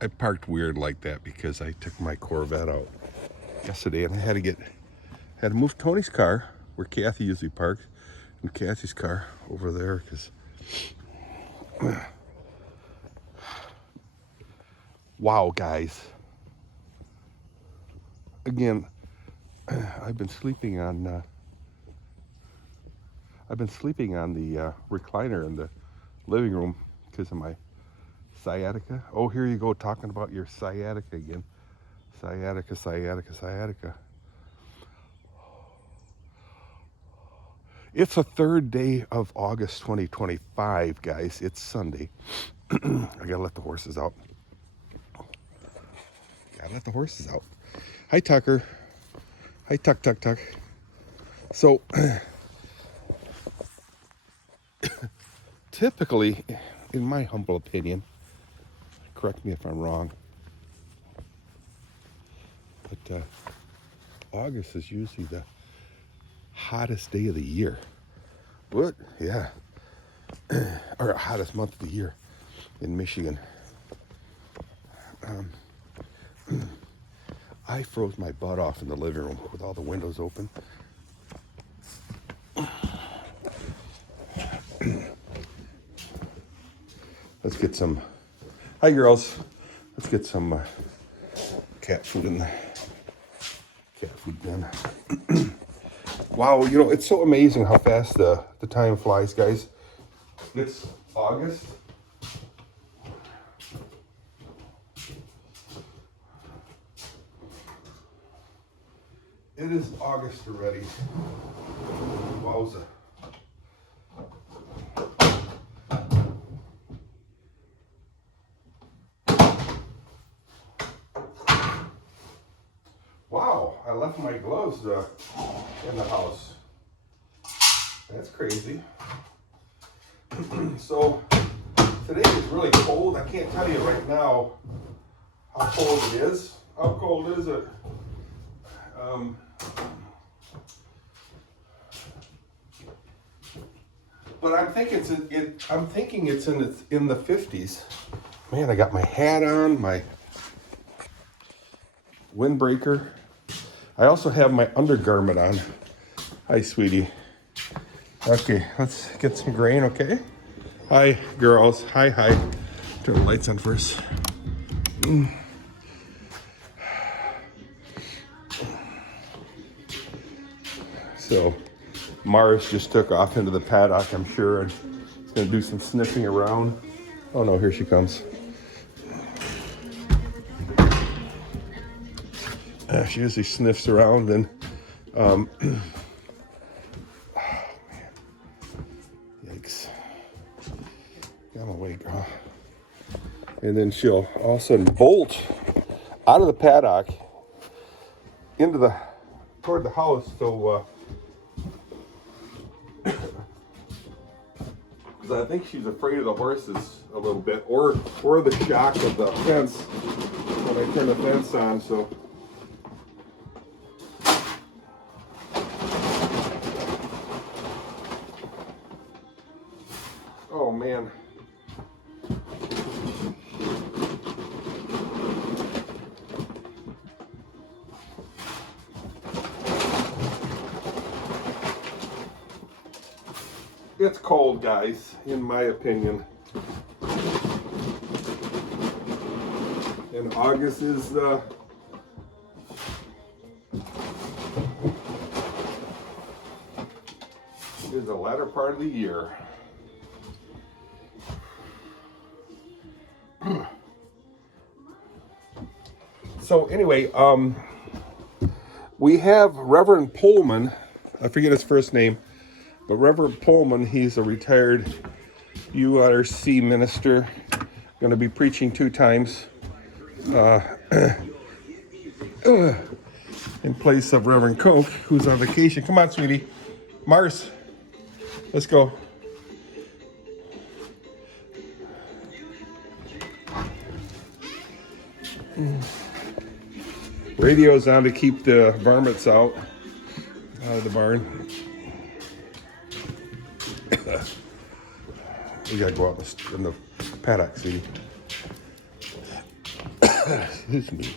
I parked weird like that because I took my Corvette out yesterday and I had to move Tony's car where Kathy usually parks and Kathy's car over there because wow, guys, again, I've been sleeping on the recliner in the living room because of my sciatica. Oh, here you go, talking about your sciatica again. Sciatica. It's the 3rd day of August 2025, guys. It's Sunday. I gotta let the horses out. Hi, Tucker. Hi, Tuck. So, typically, in my humble opinion, correct me if I'm wrong, but August is usually the hottest day of the year. What? Yeah. Or hottest month of the year in Michigan. I froze my butt off in the living room with all the windows open. Let's get some, hi girls, let's get some cat food in the cat food bin. Wow, you know, it's so amazing how fast the time flies, guys. It's August. It is August already. Wowza. Wow, I left my gloves in the house. That's crazy. So today is really cold. I can't tell you right now how cold it is. How cold is it? But I'm thinking it's in the 50s. Man, I got my hat on, my windbreaker. I also have my undergarment on. Hi, sweetie. Okay, let's get some grain, okay? Hi, girls. Hi. Turn the lights on first. So, Mars just took off into the paddock, I'm sure, and is going to do some sniffing around. Oh no, here she comes. She usually sniffs around and oh, man. Yikes. Get out of my way, girl. And then she'll all of a sudden bolt out of the paddock into toward the house. So because I think she's afraid of the horses a little bit, or the shock of the fence when I turn the fence on. So oh man. It's cold, guys, in my opinion. And August is the latter part of the year. So anyway, we have Reverend Pullman. I forget his first name, but Reverend Pullman, he's a retired URC minister, going to be preaching 2 times in place of Reverend Coke, who's on vacation. Come on, sweetie. Mars, let's go. Radio's on to keep the varmints out of the barn. We gotta go out in the paddock, sweetie. Excuse me.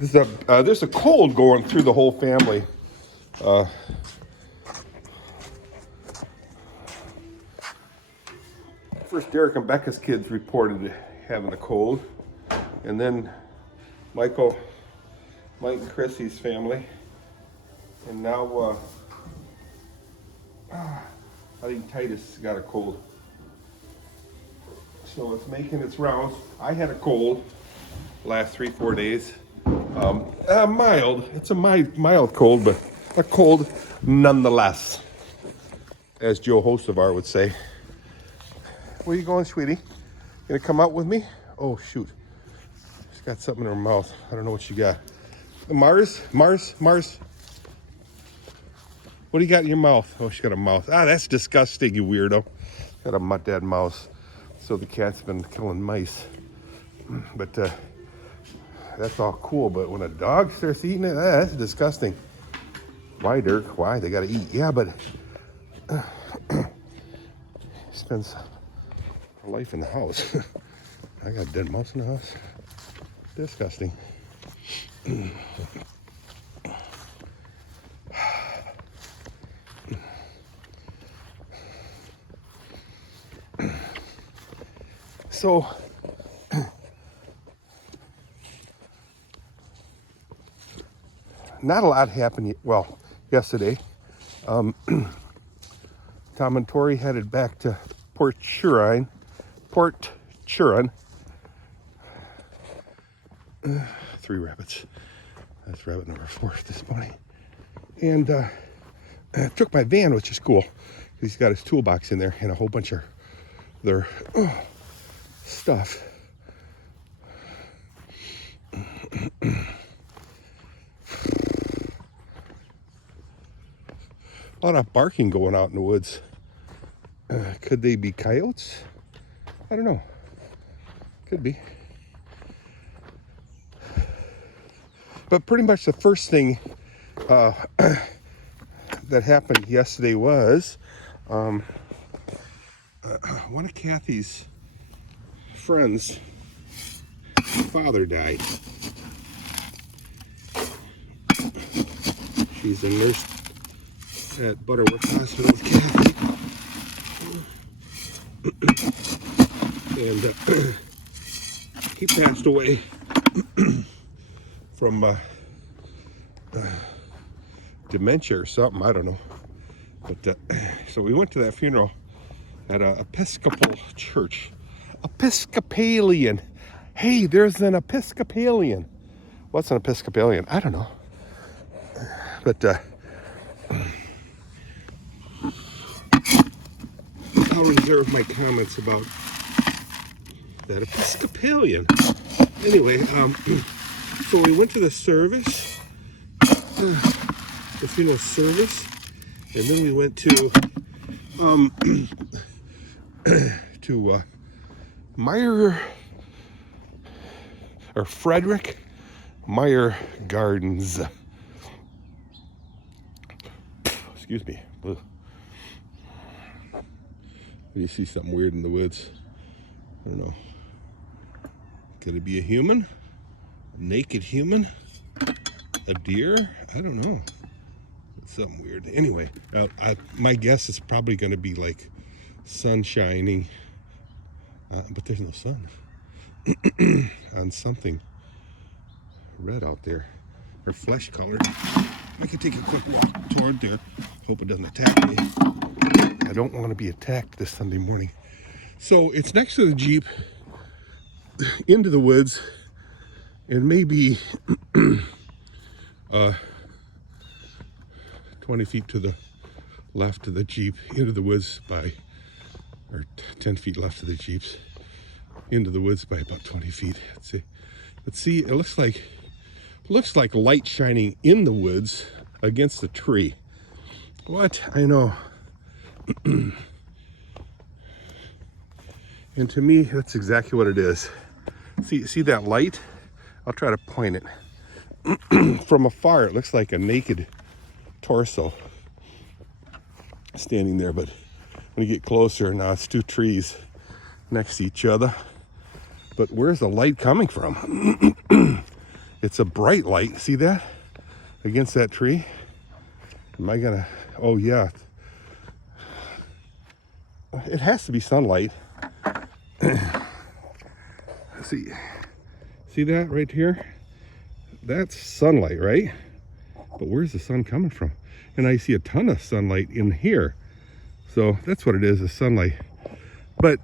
There's a cold going through the whole family. First, Dirk and Becca's kids reported having a cold, and then Mike and Chrissy's family, and now I think Titus got a cold. So it's making its rounds. I had a cold last 3-4 days. Mild. It's a mild cold, but a cold nonetheless, as Joe Hosevar would say. Where you going, sweetie? Gonna come out with me? Oh shoot. She's got something in her mouth. I don't know what she got. Mars. What do you got in your mouth? Oh, she got a mouth. Ah, that's disgusting, you weirdo. Got a dead mouse. So the cat's been killing mice. But that's all cool. But when a dog starts eating it, that's disgusting. Why, Dirk? Why? They gotta eat. Yeah, but spends her life in the house. I got a dead mouse in the house. Disgusting. So, not a lot happened. Well, yesterday, Tom and Tori headed back to Port Huron. 3 rabbits. That's rabbit number 4 this morning. And took my van, which is cool. He's got his toolbox in there and a whole bunch of their stuff. A lot of barking going out in the woods. Could they be coyotes? I don't know. Could be. But pretty much the first thing that happened yesterday was one of Kathy's friends' father died. She's a nurse at Butterworth Hospital with Kathy. And he passed away from dementia or something, I don't know. But so we went to that funeral at an Episcopal church. Episcopalian. Hey, there's an Episcopalian. What's an Episcopalian? I don't know. But I'll reserve my comments about that Episcopalian. Anyway, so we went to the service, the funeral service, and then we went to Meyer or Frederick Meyer Gardens. Excuse me. Ugh. You see something weird in the woods. I don't know. Could it be a human? A naked human? A deer? I don't know. It's something weird. Anyway, my guess is probably going to be like sun shining, but there's no sun on something red out there, or flesh colored. I could take a quick walk toward there. Hope it doesn't attack me. I don't want to be attacked this Sunday morning. So it's next to the Jeep, into the woods, and maybe 20 feet to the left of the Jeep, into the woods by, or 10 feet left of the Jeeps, into the woods by about 20 feet. Let's see, it looks like light shining in the woods against the tree. What? I know. And to me, that's exactly what it is. See that light? I'll try to point it. From afar, it looks like a naked torso standing there, but when you get closer. Now it's two trees next to each other. But where's the light coming from? It's a bright light. See that? Against that tree? Am I gonna, oh yeah. It has to be sunlight. See that right here? That's sunlight, right? But where's the sun coming from? And I see a ton of sunlight in here. So that's what it is sunlight. But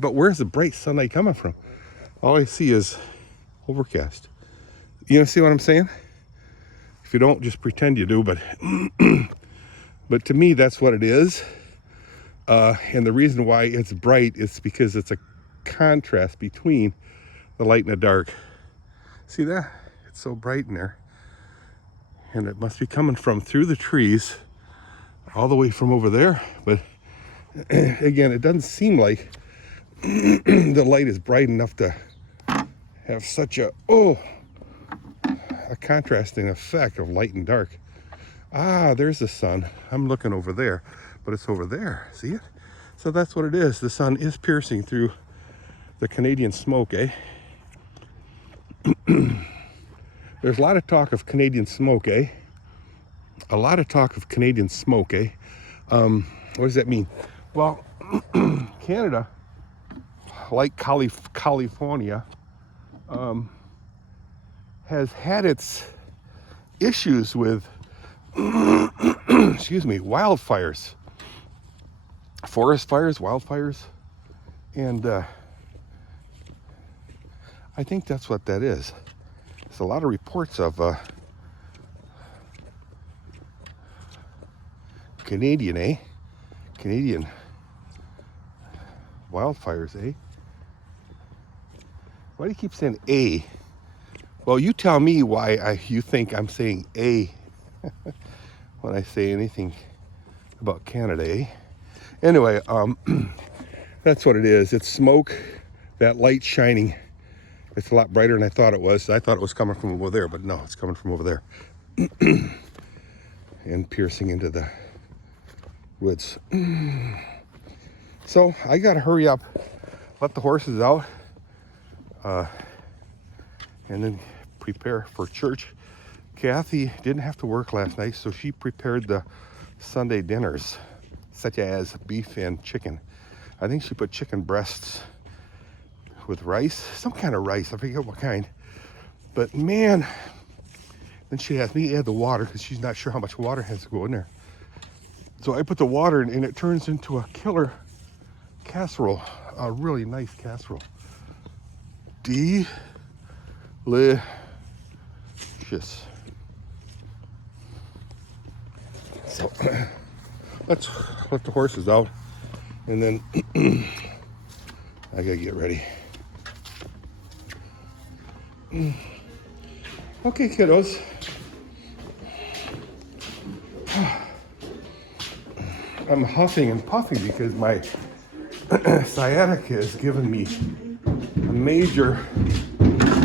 where's the bright sunlight coming from? All I see is overcast. You know, see what I'm saying? If you don't, just pretend you do, but to me, that's what it is. And the reason why it's bright is because it's a contrast between the light and the dark. See that? It's so bright in there. And it must be coming from through the trees all the way from over there. But again, it doesn't seem like the light is bright enough to have such a contrasting effect of light and dark. Ah, there's the sun. I'm looking over there, but it's over there. See it? So that's what it is. The sun is piercing through the Canadian smoke, eh? There's a lot of talk of Canadian smoke, eh? A lot of talk of Canadian smoke, eh? What does that mean? Well, Canada, like California, has had its issues with, excuse me, wildfires. Forest fires, wildfires. And I think that's what that is. There's a lot of reports of Canadian wildfires, eh? Why do you keep saying A? Well, you tell me why you think I'm saying A when I say anything about Canada, eh? Anyway, that's what it is. It's smoke, that light shining. It's a lot brighter than I thought it was. I thought it was coming from over there, but no, it's coming from over there. And piercing into the woods. So I gotta hurry up, let the horses out, and then prepare for church. Kathy didn't have to work last night, so she prepared the Sunday dinners, such as beef and chicken. I think she put chicken breasts with rice, some kind of rice, I forget what kind. But man, then she asked me to add the water because she's not sure how much water has to go in there. So I put the water in and it turns into a killer casserole, a really nice casserole. Delicious. So let's let the horses out and then I gotta get ready. Okay, kiddos. I'm huffing and puffing because my sciatica has given me a major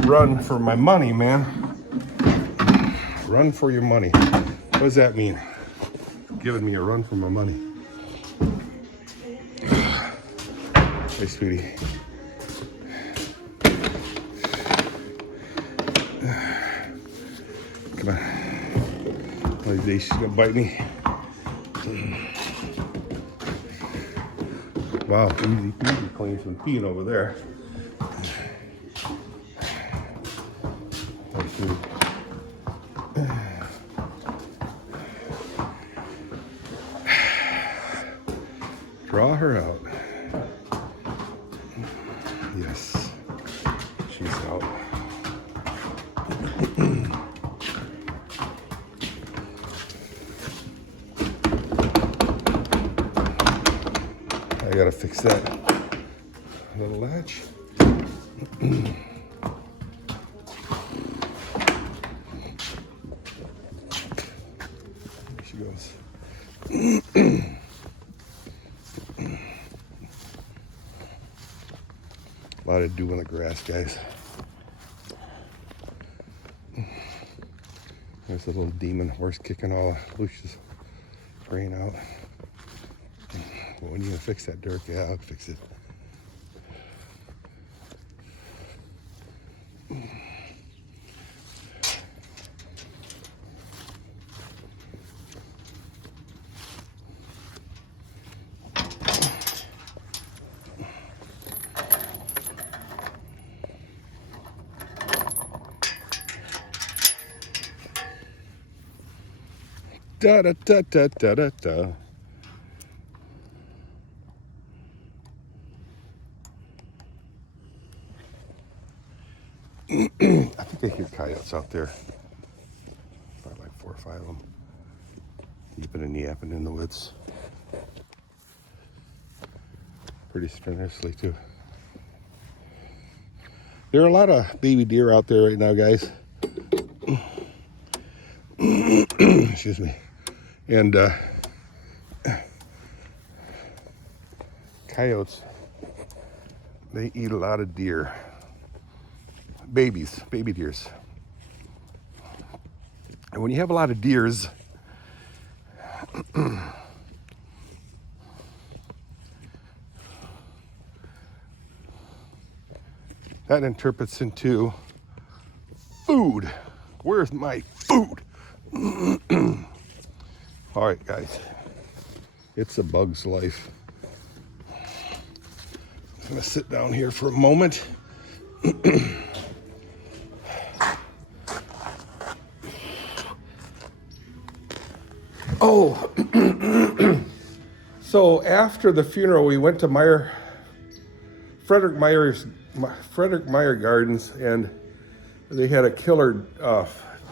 run for my money, man. Run for your money. What does that mean? Giving me a run for my money. Hey, sweetie. Come on. One of these days she's gonna bite me. Wow, easy peasy, clean some peeing over there. Draw her out. Yes, she's out. I gotta fix that little latch. There she goes. A lot of dew in the grass, guys. There's a little demon horse kicking all Lucia's grain out. When are you gonna fix that, Dirk? Yeah, I'll fix it. Da da da da da da da. I think I hear coyotes out there. Probably like 4 or 5 of them. Yeeping and yapping in the woods. Pretty strenuously too. There are a lot of baby deer out there right now, guys. Excuse me. And coyotes, they eat a lot of deer. Baby deers. And when you have a lot of deers, that interprets into food. Where's my food? All right, guys. It's a bug's life. I'm gonna sit down here for a moment. Oh, so after the funeral, we went to Frederick Meyer Gardens, and they had a killer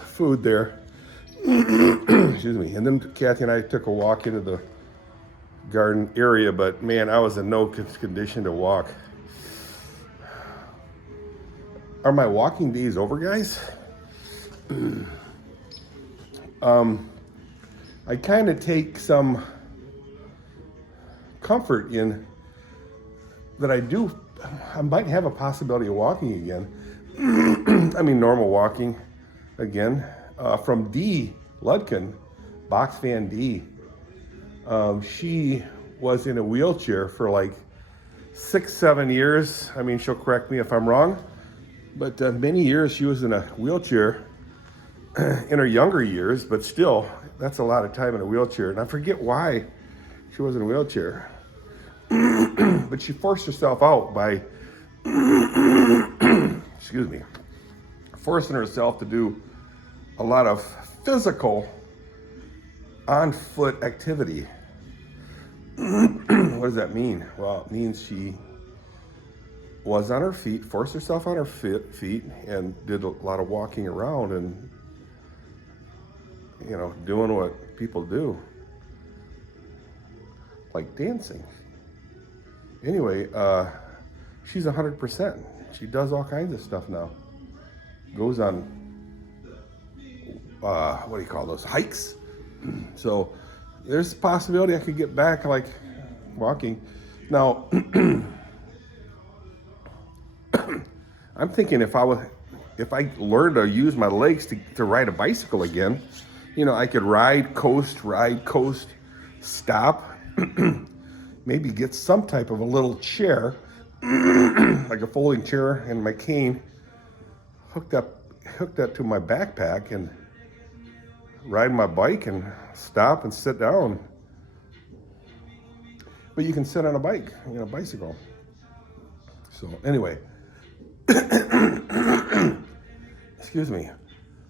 food there. Excuse me. And then Kathy and I took a walk into the garden area, but man, I was in no condition to walk. Are my walking days over, guys? I kind of take some comfort in that I might have a possibility of walking again. I mean, normal walking again. From Dee Ludkin, box fan Dee. She was in a wheelchair for like 6-7 years. I mean, she'll correct me if I'm wrong, but many years she was in a wheelchair in her younger years, but still, that's a lot of time in a wheelchair. And I forget why she was in a wheelchair. But she forced herself out by, excuse me, forcing herself to do a lot of physical on-foot activity. What does that mean? Well, it means she was on her feet, forced herself on her feet, and did a lot of walking around and, you know, doing what people do, like dancing. Anyway, she's 100%. She does all kinds of stuff now. Goes on, what do you call those, hikes? So there's a possibility I could get back like walking. Now, I'm thinking if I learned to use my legs to ride a bicycle again, you know, I could ride, coast, stop, maybe get some type of a little chair, like a folding chair, and my cane hooked up to my backpack and ride my bike and stop and sit down. But you can sit on a bike, you know, bicycle. So anyway, excuse me.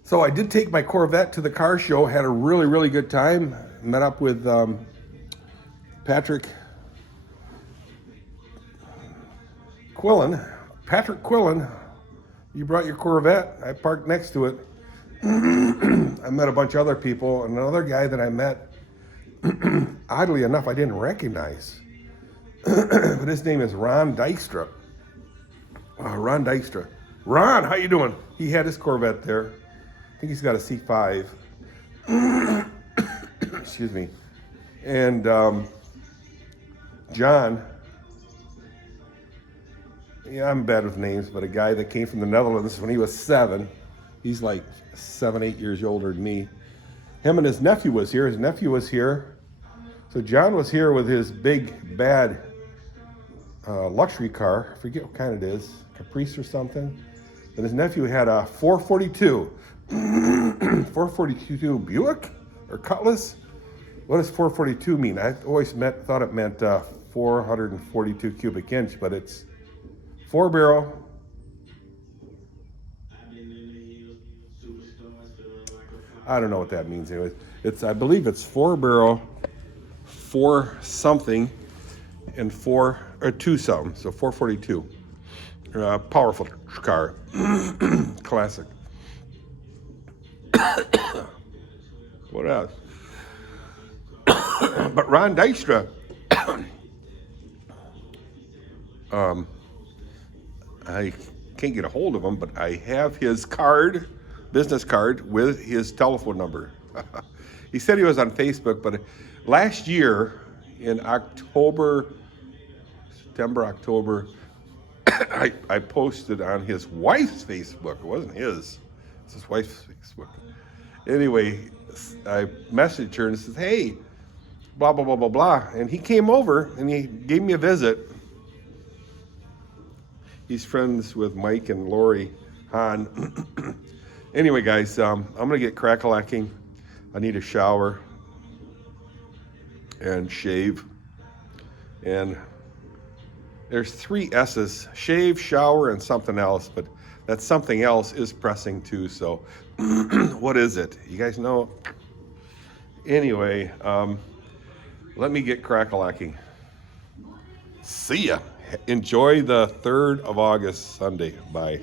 So I did take my Corvette to the car show, had a really, really good time. Met up with Patrick Quillen. You brought your Corvette. I parked next to it. I met a bunch of other people. Another guy that I met, oddly enough, I didn't recognize. But his name is Ron Dykstra. Ron Dykstra. Ron, how you doing? He had his Corvette there. I think he's got a C5. Excuse me. And John, yeah, I'm bad with names, but a guy that came from the Netherlands when he was 7. He's like 7, 8 years older than me. Him and his nephew was here. His nephew was here. So John was here with his big, bad luxury car. I forget what kind it is, Caprice or something. And his nephew had a 442. 442 Buick or Cutlass? What does 442 mean? I always thought it meant 442 cubic inch, but it's 4-barrel. I don't know what that means anyways. I believe it's 4-barrel, 4 something, and 4 or 2 something. So 442. Powerful car. Classic. What else? But Ron Dykstra, I can't get a hold of him, but I have his card, business card, with his telephone number. He said he was on Facebook, but last year in September, October, I posted on his wife's Facebook. It wasn't his. It's his wife's Facebook. Anyway, I messaged her and said, hey, blah, blah, blah, blah, blah. And he came over and he gave me a visit. He's friends with Mike and Lori Hahn. Anyway, guys, I'm going to get crack-a-lacking. I need a shower and shave. And there's 3 S's, shave, shower, and something else. But that something else is pressing too. So what is it? You guys know? Anyway, let me get crack-a-lacking. See ya. Enjoy the 3rd of August, Sunday. Bye.